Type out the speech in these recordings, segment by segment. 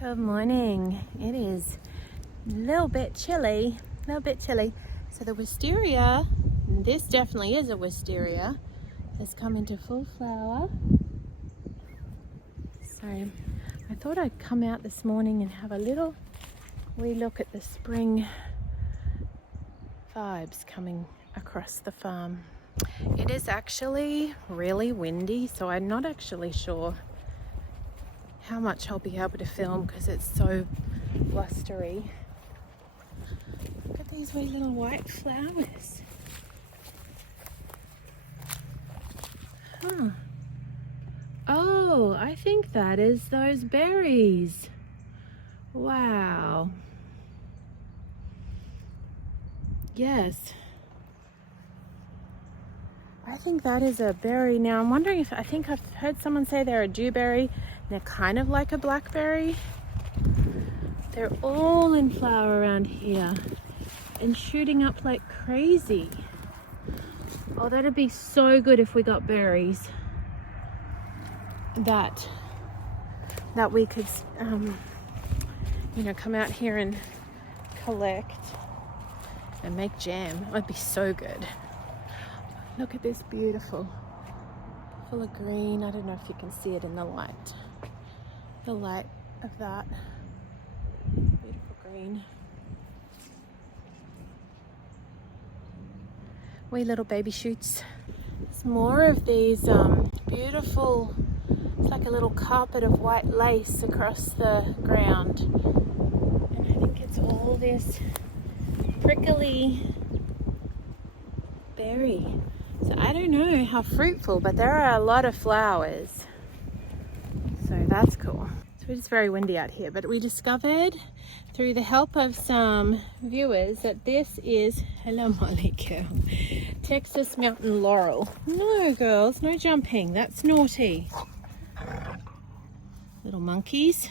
Good morning. It is a little bit chilly, So the wisteria, and this definitely is a wisteria, has come into full flower. So I thought I'd come out this morning and have a little wee look at the spring vibes coming across the farm. It is actually really windy, so I'm not actually sure how much I'll be able to film because it's so blustery. Look at these wee little white flowers. Huh. Oh, I think that is those berries. Wow. Yes. I think that is a berry. Now I'm wondering if, I think I've heard someone say they're a dewberry. They're kind of like a blackberry. They're all in flower around here and shooting up like crazy. Oh, that'd be so good if we got berries that we could, come out here and collect and make jam. That'd be so good. Look at this, beautiful, full of green. I don't know if you can see it in the light of that beautiful green. Wee little baby shoots. There's more of these beautiful, it's like a little carpet of white lace across the ground. And I think it's all this prickly berry. So I don't know how fruitful, but there are a lot of flowers. So that's cool. So it's very windy out here, but we discovered through the help of some viewers that this is, hello Molly girl, Texas mountain laurel. No girls, no jumping, that's naughty. Little monkeys,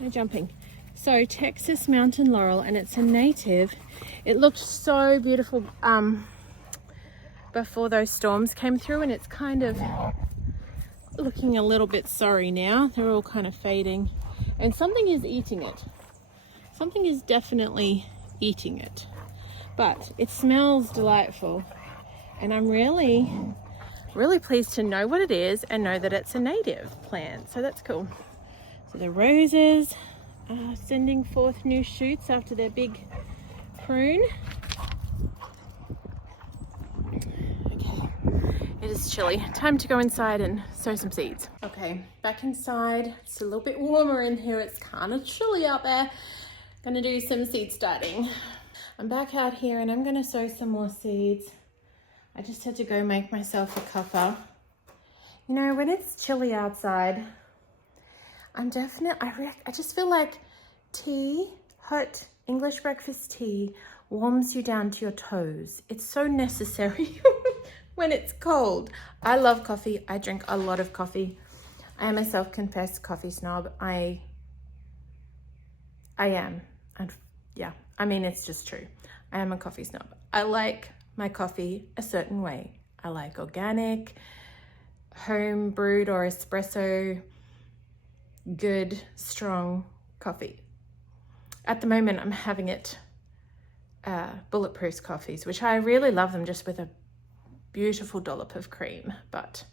no jumping. So Texas mountain laurel, and it's a native. It looked so beautiful before those storms came through, and it's kind of looking a little bit sorry now. They're all kind of fading, and something is eating it. Something is definitely eating it, but it smells delightful, and I'm really pleased to know what it is and know that it's a native plant. So that's cool. So the roses are sending forth new shoots after their big prune. It is chilly. Time to go inside and sow some seeds. Okay, back inside. It's a little bit warmer in here. It's kind of chilly out there. Gonna do some seed starting. I'm back out here and I'm gonna sow some more seeds. I just had to go make myself a cuppa. You know, when it's chilly outside, I just feel like tea, hot English breakfast tea, warms you down to your toes. It's so necessary when it's cold. I love coffee. I drink a lot of coffee. I am a self-confessed coffee snob. I am. And yeah, I mean, it's just true. I am a coffee snob. I like my coffee a certain way. I like organic, home brewed or espresso, good, strong coffee. At the moment, I'm having it bulletproof coffees, which I really love them just with a beautiful dollop of cream, but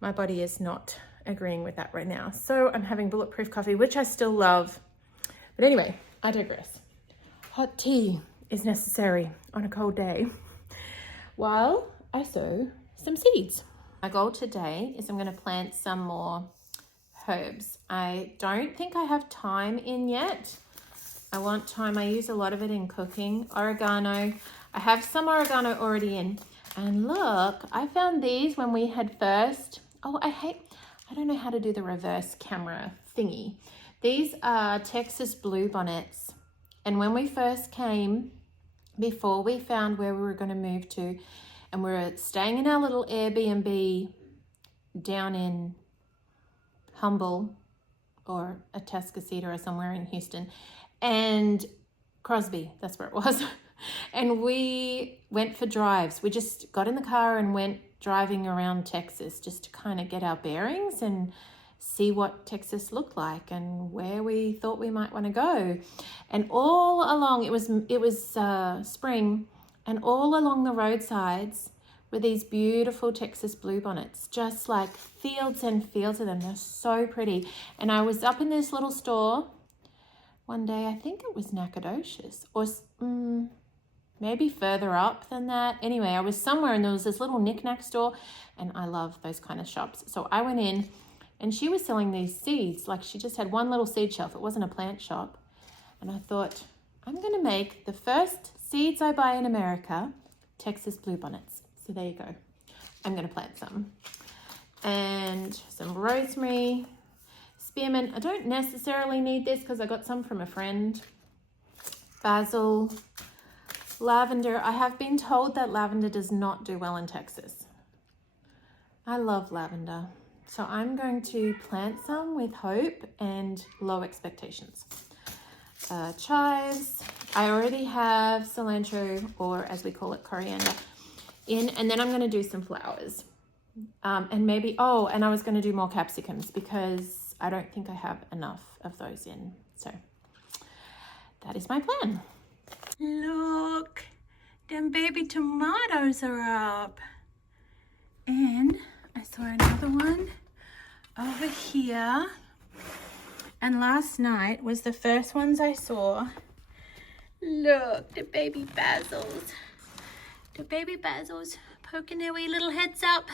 my body is not agreeing with that right now. So I'm having bulletproof coffee, which I still love. But anyway, I digress. Hot tea is necessary on a cold day while I sow some seeds. My goal today is I'm going to plant some more herbs. I don't think I have thyme in yet. I want thyme. I use a lot of it in cooking. Oregano. I have some oregano already in. And look, I found these when we had first, I don't know how to do the reverse camera thingy. These are Texas bluebonnets. And when we first came, before we found where we were going to move to, and we were staying in our little Airbnb down in Humble or Atascocita or somewhere in Houston, and Crosby, that's where it was. And we went for drives. We just got in the car and went driving around Texas just to kind of get our bearings and see what Texas looked like and where we thought we might want to go. And all along, it was spring, and all along the roadsides were these beautiful Texas bluebonnets, just like fields and fields of them. They're so pretty. And I was up in this little store one day, I think it was Nacogdoches, or maybe further up than that. Anyway, I was somewhere and there was this little knick-knack store, and I love those kind of shops. So I went in and she was selling these seeds. Like, she just had one little seed shelf. It wasn't a plant shop. And I thought, I'm going to make the first seeds I buy in America Texas bluebonnets. So there you go. I'm going to plant some. And some rosemary, spearmint. I don't necessarily need this because I got some from a friend. Basil, lavender. I have been told that lavender does not do well in Texas. I love lavender. So I'm going to plant some with hope and low expectations. Chives. I already have cilantro, or as we call it, coriander, in. And then I'm going to do some flowers. And maybe, and I was going to do more capsicums because I don't think I have enough of those in. So that is my plan. Look, them baby tomatoes are up. And I saw another one over here. And last night was the first ones I saw. Look, the baby basils. The baby basils poking their wee little heads up.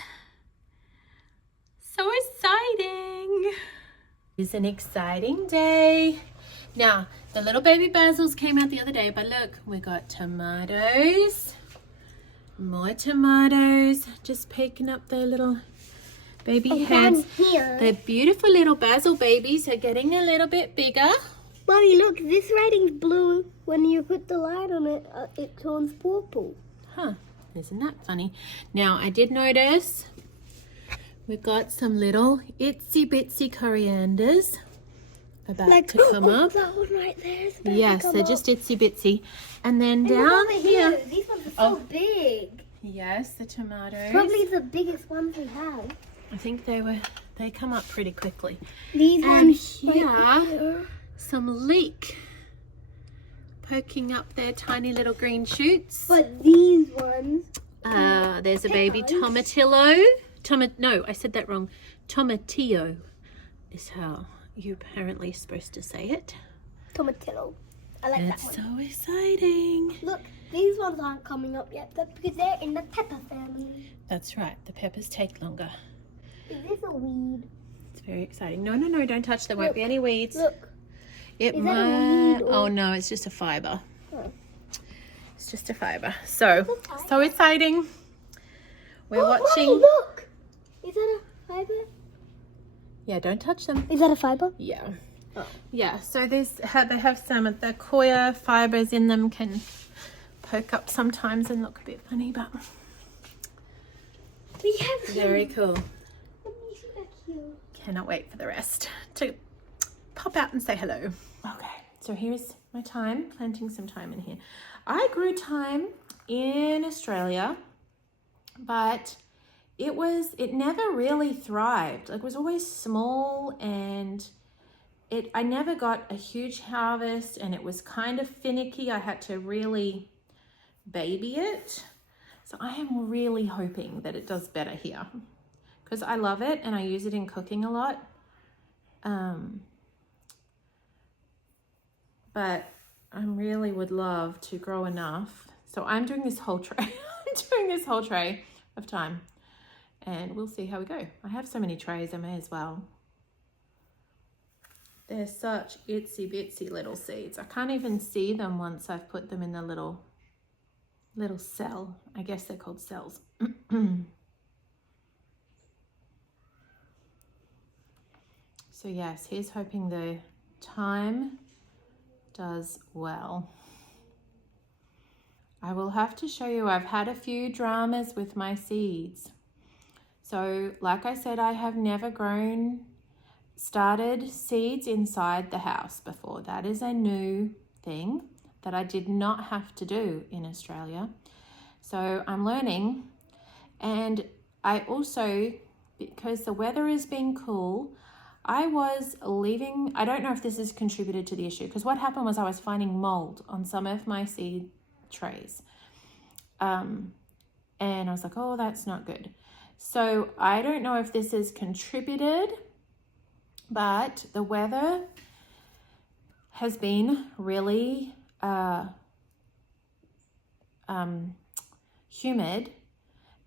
So exciting. It's an exciting day. Now, the little baby basils came out the other day, but look, we got tomatoes. More tomatoes, just picking up their little baby heads. The beautiful little basil babies are getting a little bit bigger. Mommy, look, this writing's blue. When you put the light on it, it turns purple. Huh, isn't that funny? Now, I did notice we've got some little itsy bitsy corianders about to come up. That one right there is about yes, to come they're up. just itsy bitsy. And then down over here. These ones are so big. Yes, the tomatoes. Probably the biggest ones we have. I think they come up pretty quickly. These And ones here, right here. some leek poking up their tiny little green shoots. But these ones. There's a baby tomatillo. No, I said that wrong. Tomatillo is how you're apparently supposed to say it. Tomatillo. I like It's that one. so exciting. Look, these ones aren't coming up yet. That's because they're in the pepper family. That's right. The peppers take longer. Is this a weed? It's very exciting. No, don't touch. There won't be any weeds. Look. It Is that a might. weed or- Oh no, it's just a fiber. Oh. It's just a fiber. So exciting. We're watching. Mommy, look. Is that a fiber? Yeah, don't touch them. Is that a fiber? Yeah. Oh. Yeah, so they have some of the coir fibers in them, can poke up sometimes and look a bit funny, but We have some. very cool. Let me see that cute. Cannot wait for the rest to pop out and say hello. Okay, so here's my thyme, planting some thyme in here. I grew thyme in Australia, but it never really thrived. Like, it was always small, and I never got a huge harvest, and it was kind of finicky. I had to really baby it. So I am really hoping that it does better here, because I love it and I use it in cooking a lot. But I really would love to grow enough. So I'm doing this whole tray. I'm doing this whole tray of thyme, and we'll see how we go. I have so many trays, I may as well. They're such itsy bitsy little seeds. I can't even see them once I've put them in the little cell. I guess they're called cells. So yes, here's hoping the thyme does well. I will have to show you, I've had a few dramas with my seeds. So like I said, I have never started seeds inside the house before. That is a new thing that I did not have to do in Australia. So I'm learning. And I also, because the weather has been cool, I was leaving, I don't know if this has contributed to the issue, because what happened was I was finding mold on some of my seed trays. And I was like, oh, that's not good. So I don't know if this has contributed, but the weather has been really humid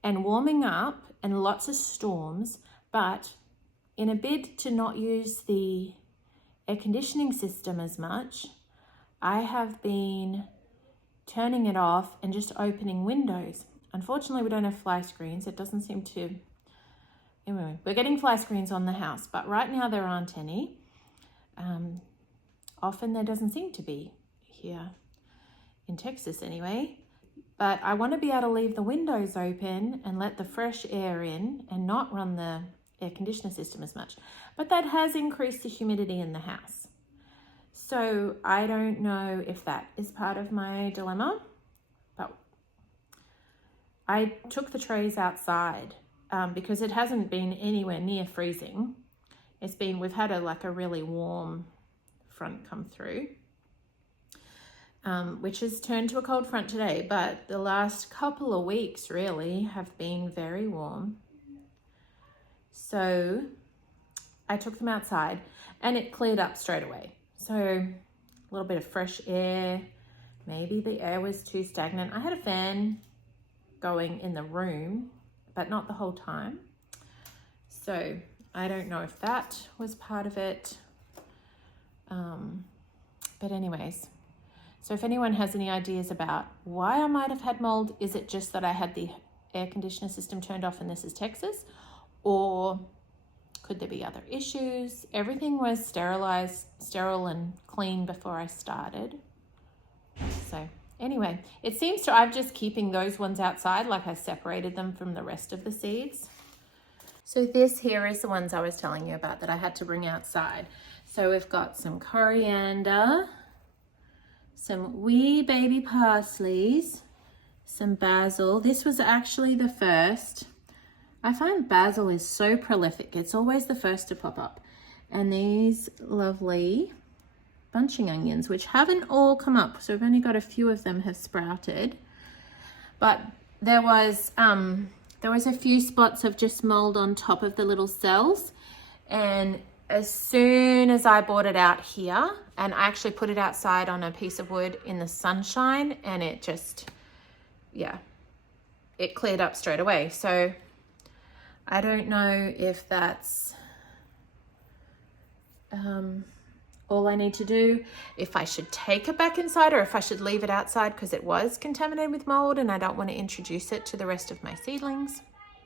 and warming up and lots of storms, but in a bid to not use the air conditioning system as much, I have been turning it off and just opening windows. Unfortunately, we don't have fly screens. It doesn't seem to... Anyway, we're getting fly screens on the house, but right now there aren't any. Often there doesn't seem to be here in Texas anyway. But I want to be able to leave the windows open and let the fresh air in and not run the air conditioner system as much. But that has increased the humidity in the house. So I don't know if that is part of my dilemma, but I took the trays outside because it hasn't been anywhere near freezing. It's been, we've had a really warm front come through, which has turned to a cold front today, but the last couple of weeks really have been very warm. So I took them outside and it cleared up straight away. So a little bit of fresh air, maybe the air was too stagnant. I had a fan going in the room, but not the whole time. So I don't know if that was part of it. But anyways, so if anyone has any ideas about why I might have had mold, is it just that I had the air conditioner system turned off and this is Texas? Or could there be other issues? Everything was sterile and clean before I started. So anyway, it seems to, I'm just keeping those ones outside, like I separated them from the rest of the seeds. So this here is the ones I was telling you about that I had to bring outside. So we've got some coriander, some wee baby parsleys, some basil. This was actually the first. I find basil is so prolific. It's always the first to pop up. And these lovely bunching onions, which haven't all come up. So we've only got a few of them have sprouted. But there was a few spots of just mold on top of the little cells. And as soon as I brought it out here, and I actually put it outside on a piece of wood in the sunshine, and it just, yeah, it cleared up straight away. So I don't know if that's all I need to do, if I should take it back inside or if I should leave it outside because it was contaminated with mold and I don't want to introduce it to the rest of my seedlings.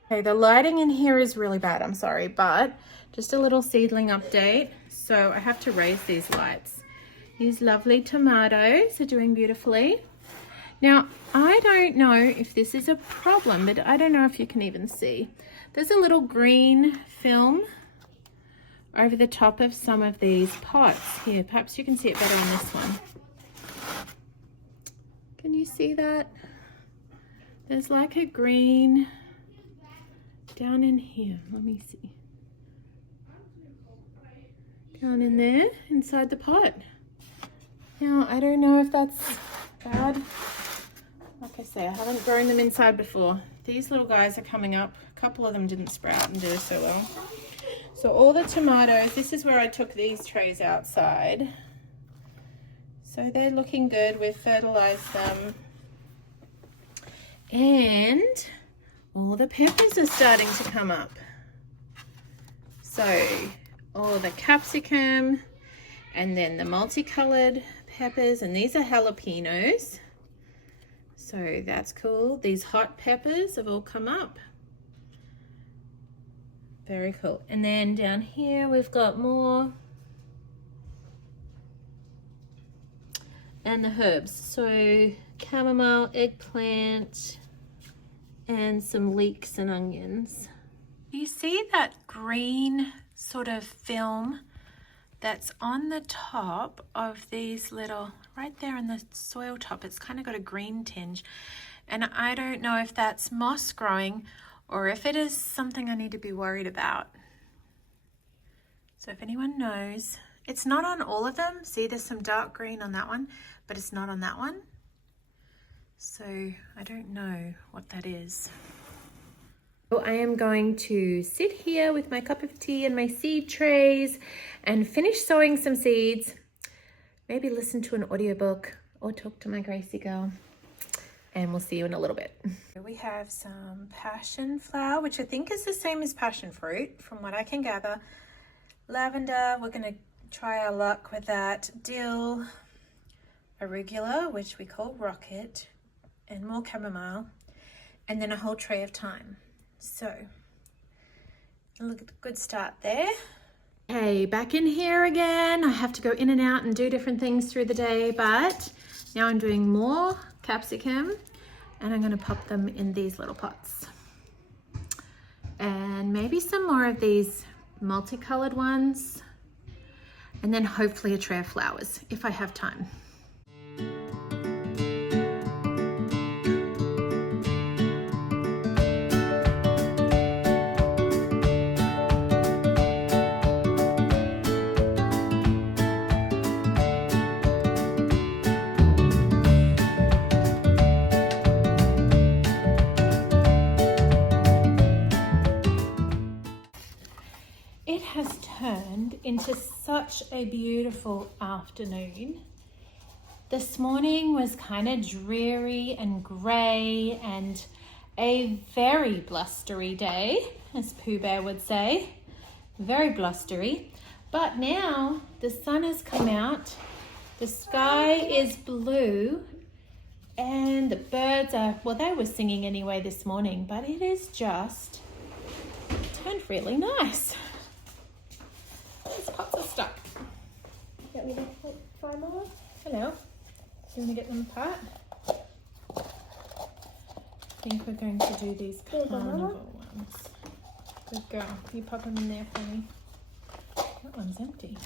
Okay, the lighting in here is really bad, I'm sorry, but just a little seedling update. So I have to raise these lights. These lovely tomatoes are doing beautifully. Now, I don't know if this is a problem, but I don't know if you can even see. There's a little green film over the top of some of these pots. Here, perhaps you can see it better on this one. Can you see that? There's like a green down in here. Let me see. Down in there, inside the pot. Now, I don't know if that's bad. Like I say, I haven't grown them inside before. These little guys are coming up. A couple of them didn't sprout and do so well. So all the tomatoes, this is where I took these trays outside. So they're looking good. We've fertilized them. And all the peppers are starting to come up. So all the capsicum and then the multicolored peppers, and these are jalapenos. So that's cool. These hot peppers have all come up. Very cool. And then down here we've got more. And the herbs. So chamomile, eggplant, and some leeks and onions. You see that green sort of film that's on the top of these little, right there in the soil top, it's kind of got a green tinge. And I don't know if that's moss growing or if it is something I need to be worried about. So if anyone knows, it's not on all of them. See, there's some dark green on that one, but it's not on that one. So I don't know what that is. So I am going to sit here with my cup of tea and my seed trays and finish sowing some seeds. Maybe listen to an audiobook or talk to my Gracie girl. And we'll see you in a little bit. Here we have some passion flower, which I think is the same as passion fruit from what I can gather. Lavender, we're going to try our luck with that. Dill, arugula, which we call rocket, and more chamomile, and then a whole tray of thyme. So, look at the good start there. Okay, back in here again. I have to go in and out and do different things through the day, but now I'm doing more capsicum and I'm going to pop them in these little pots. And maybe some more of these multicolored ones, and then hopefully a tray of flowers if I have time. It has turned into such a beautiful afternoon. This morning was kind of dreary and grey and a very blustery day, as Pooh Bear would say. Very blustery. But now the sun has come out, the sky is blue, and the birds are, well, they were singing anyway this morning, but it is just turned really nice. These pots are stuck. Want me to try more? Hello. Do you want to get them apart? I think we're going to do these carnival ones. Good girl. You pop them in there for me. That one's empty.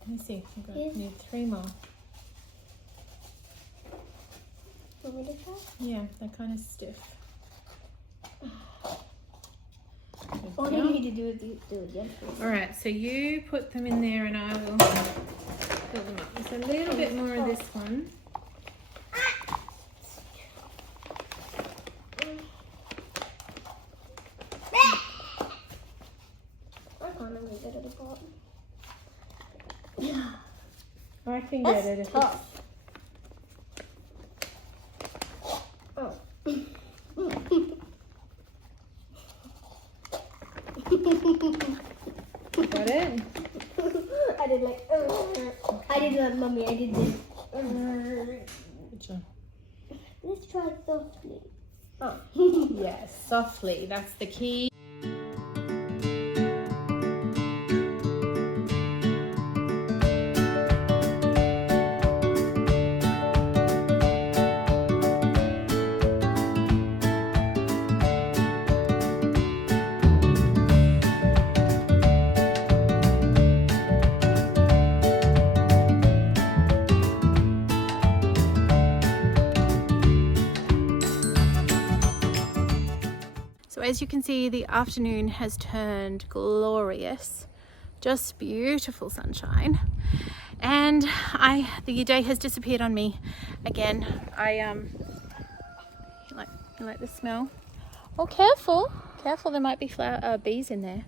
Let me see. We need 3 more. Want me to try? Yeah, they're kind of stiff. All you need to do is do it gently. Alright, so you put them in there and I will fill them up. There's a little bit more of this one. I can't really get it apart. I can get it. That's tough. Oh. Got it? I did like, I did that, Mummy. I did this. Good job. Let's try softly. Oh. Yes, softly. That's the key. So as you can see, the afternoon has turned glorious, just beautiful sunshine, and the day has disappeared on me again. You like the smell? Oh, careful, there might be bees in there.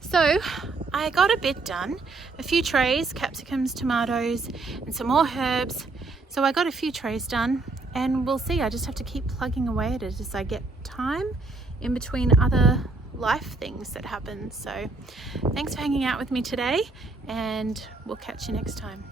So I got a bit done, a few trays, capsicums, tomatoes, and some more herbs. So I got a few trays done, and we'll see. I just have to keep plugging away at it as I get time in between other life things that happen. So thanks for hanging out with me today, and we'll catch you next time.